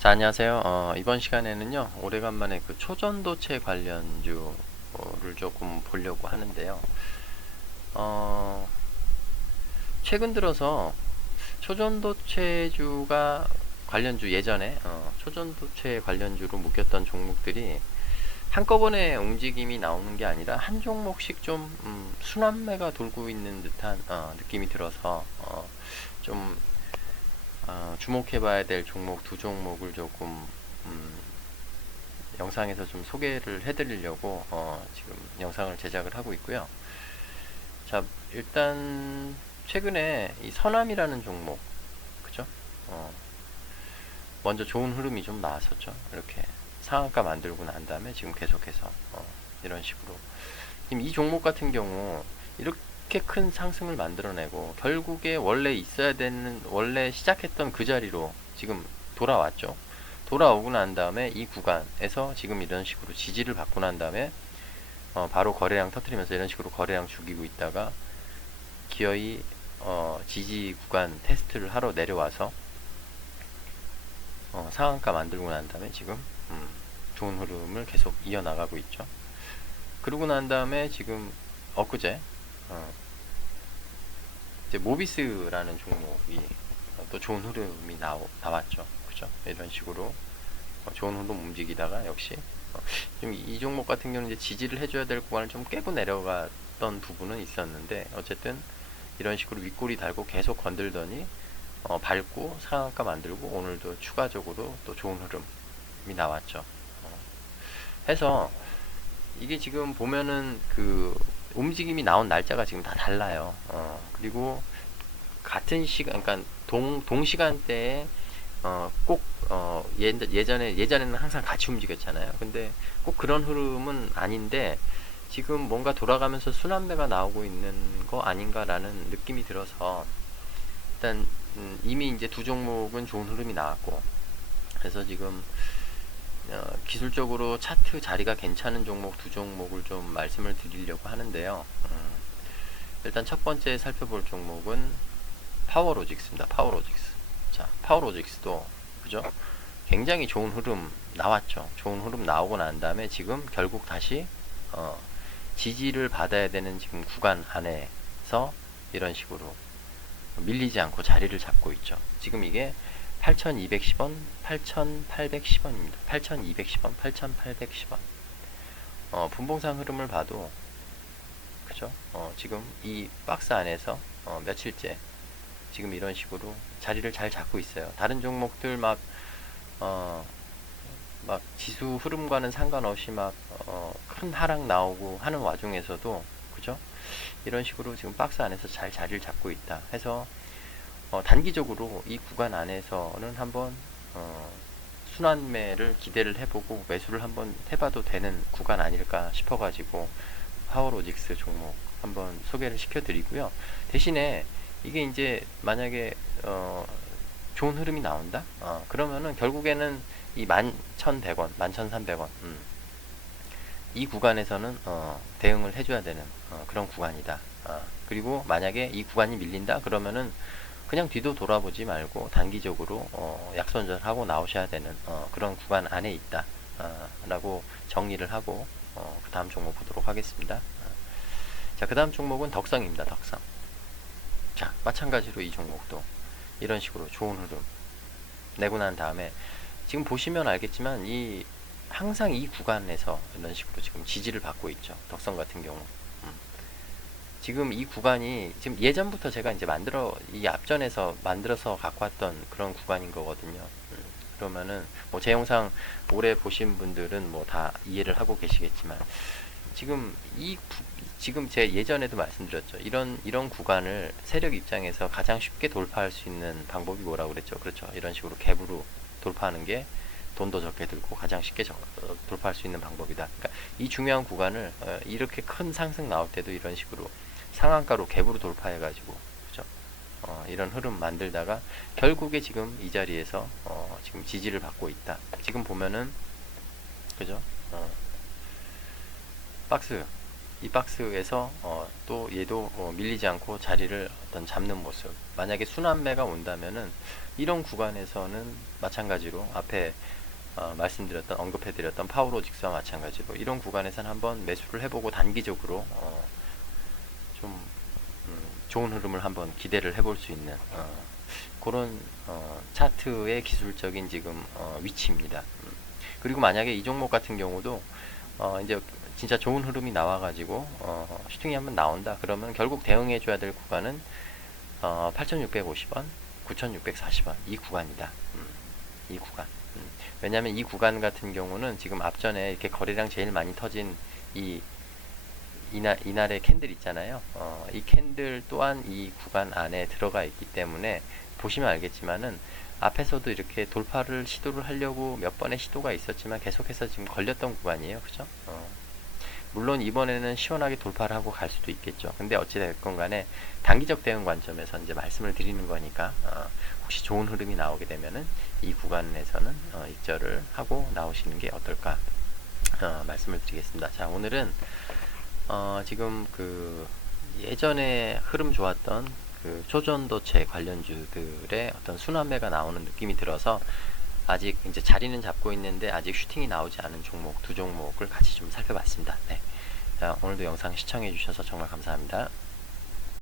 자, 안녕하세요. 어, 이번 시간에는요, 오래간만에 그 초전도체 관련주를 조금 보려고 하는데요. 어, 최근 들어서 초전도체주가 관련주 예전에 어, 초전도체 관련주로 묶였던 종목들이 한꺼번에 움직임이 나오는 게 아니라 한 종목씩 좀 음, 순환매가 돌고 있는 듯한 어, 느낌이 들어서 어, 좀 어, 주목해봐야 될 종목 두 종목을 조금 음, 영상에서 좀 소개를 해드리려고 어, 지금 영상을 제작을 하고 있고요. 자 일단 최근에 이 선암이라는 종목 그죠? 어, 먼저 좋은 흐름이 좀 나왔었죠. 이렇게 상한가 만들고 난 다음에 지금 계속해서 어, 이런 식으로 지금 이 종목 같은 경우 이렇게 큰 상승을 만들어내고 결국에 원래 있어야 되는 원래 시작했던 그 자리로 지금 돌아왔죠. 돌아오고 난 다음에 이 구간에서 지금 이런 식으로 지지를 받고 난 다음에 어, 바로 거래량 터트리면서 이런 식으로 거래량 죽이고 있다가 기어이 어, 지지 구간 테스트를 하러 내려와서 어, 상한가 만들고 난 다음에 지금 음, 좋은 흐름을 계속 이어나가고 있죠. 그러고 난 다음에 지금 엊그제 어, 이제 모비스라는 종목이 또 좋은 흐름이 나오, 나왔죠. 그죠? 이런 식으로 어, 좋은 흐름 움직이다가 역시 어, 지금 이 종목 같은 경우는 이제 지지를 해줘야 될 구간을 좀 깨고 내려갔던 부분은 있었는데 어쨌든 이런 식으로 윗골이 달고 계속 건들더니 어, 밟고 상한가 만들고 오늘도 추가적으로 또 좋은 흐름이 나왔죠. 어, 해서 이게 지금 보면은 그 움직임이 나온 날짜가 지금 다 달라요. 어, 그리고 같은 시간, 그러니까 동 동시간대에 어, 꼭 어, 예, 예전에 예전에는 항상 같이 움직였잖아요. 근데 꼭 그런 흐름은 아닌데 지금 뭔가 돌아가면서 순환매가 나오고 있는 거 아닌가라는 느낌이 들어서 일단 음, 이미 이제 두 종목은 좋은 흐름이 나왔고 그래서 지금 어, 기술적으로 차트 자리가 괜찮은 종목 두 종목을 좀 말씀을 드리려고 하는데요. 음, 일단 첫 번째 살펴볼 종목은 파워로직스입니다. 파워로직스. 자, 파워로직스도 그죠? 굉장히 좋은 흐름 나왔죠. 좋은 흐름 나오고 난 다음에 지금 결국 다시 어, 지지를 받아야 되는 지금 구간 안에서 이런 식으로 밀리지 않고 자리를 잡고 있죠. 지금 이게 8,210원, 8,810원입니다. 8,210원, 8,810원. 어, 분봉상 흐름을 봐도 그죠? 어, 지금 이 박스 안에서 어, 며칠째 지금 이런 식으로 자리를 잘 잡고 있어요. 다른 종목들 막 어, 막 지수 흐름과는 상관없이 막 어, 큰 하락 나오고 하는 와중에서도 그죠? 이런 식으로 지금 박스 안에서 잘 자리를 잡고 있다. 해서 어, 단기적으로 이 구간 안에서는 한번 어, 순환매를 기대를 해보고 매수를 한번 해봐도 되는 구간 아닐까 싶어가지고 파워로직스 종목 한번 소개를 시켜드리고요. 대신에 이게 이제 만약에 어, 좋은 흐름이 나온다? 어, 그러면은 결국에는 이 11,100원, 11,300원 음. 이 구간에서는 어, 대응을 해줘야 되는 어, 그런 구간이다. 어, 그리고 만약에 이 구간이 밀린다? 그러면은 그냥 뒤도 돌아보지 말고 단기적으로 어, 약손절하고 나오셔야 되는 어, 그런 구간 안에 있다. 어, 라고 정리를 하고 어, 그 다음 종목 보도록 하겠습니다. 어. 자, 그 다음 종목은 덕성입니다. 덕성. 자, 마찬가지로 이 종목도 이런 식으로 좋은 흐름 내고 난 다음에 지금 보시면 알겠지만 이 항상 이 구간에서 이런 식으로 지금 지지를 받고 있죠. 덕성 같은 경우. 음. 지금 이 구간이 지금 예전부터 제가 이제 만들어 이 앞전에서 만들어서 갖고 왔던 그런 구간인 거거든요. 음. 그러면은 뭐 제 영상 오래 보신 분들은 뭐 다 이해를 하고 계시겠지만 지금 이 구, 지금 제 예전에도 말씀드렸죠. 이런 이런 구간을 세력 입장에서 가장 쉽게 돌파할 수 있는 방법이 뭐라고 그랬죠? 그렇죠. 이런 식으로 갭으로 돌파하는 게 돈도 적게 들고 가장 쉽게 적, 어, 돌파할 수 있는 방법이다. 그러니까 이 중요한 구간을 어, 이렇게 큰 상승 나올 때도 이런 식으로 상한가로 갭으로 돌파해가지고 그죠? 어, 이런 흐름 만들다가 결국에 지금 이 자리에서 어, 지금 지지를 받고 있다. 지금 보면은 그죠? 어, 박스 이 박스에서 어, 또 얘도 어, 밀리지 않고 자리를 어떤 잡는 모습. 만약에 순환매가 온다면은 이런 구간에서는 마찬가지로 앞에 어, 말씀드렸던 언급해드렸던 파워로직스와 마찬가지로 이런 구간에서는 한번 매수를 해보고 단기적으로 어, 좀 음, 좋은 흐름을 한번 기대를 해볼 수 있는 어, 그런 어, 차트의 기술적인 지금 어, 위치입니다. 음. 그리고 만약에 이 종목 같은 경우도 어, 이제 진짜 좋은 흐름이 나와가지고 어, 슈팅이 한번 나온다. 그러면 결국 대응해줘야 될 구간은 어, 8,650원, 9,640원 이 구간이다. 음, 이 구간. 음. 왜냐하면 이 구간 같은 경우는 지금 앞전에 이렇게 거래량 제일 많이 터진 이 이날 이날의 캔들 있잖아요. 어, 이 캔들 또한 이 구간 안에 들어가 있기 때문에 보시면 알겠지만은 앞에서도 이렇게 돌파를 시도를 하려고 몇 번의 시도가 있었지만 계속해서 지금 걸렸던 구간이에요. 그죠? 어. 물론 이번에는 시원하게 돌파를 하고 갈 수도 있겠죠. 근데 어찌됐건 간에 단기적 대응 관점에서 이제 말씀을 드리는 거니까 어, 혹시 좋은 흐름이 나오게 되면은 이 구간에서는 어, 입절을 하고 나오시는 게 어떨까 어, 말씀을 드리겠습니다. 자 오늘은 어, 지금 그 예전에 흐름 좋았던 그 초전도체 관련주들의 어떤 순환매가 나오는 느낌이 들어서 아직 이제 자리는 잡고 있는데 아직 슈팅이 나오지 않은 종목 두 종목을 같이 좀 살펴봤습니다. 네. 자, 오늘도 영상 시청해 주셔서 정말 감사합니다.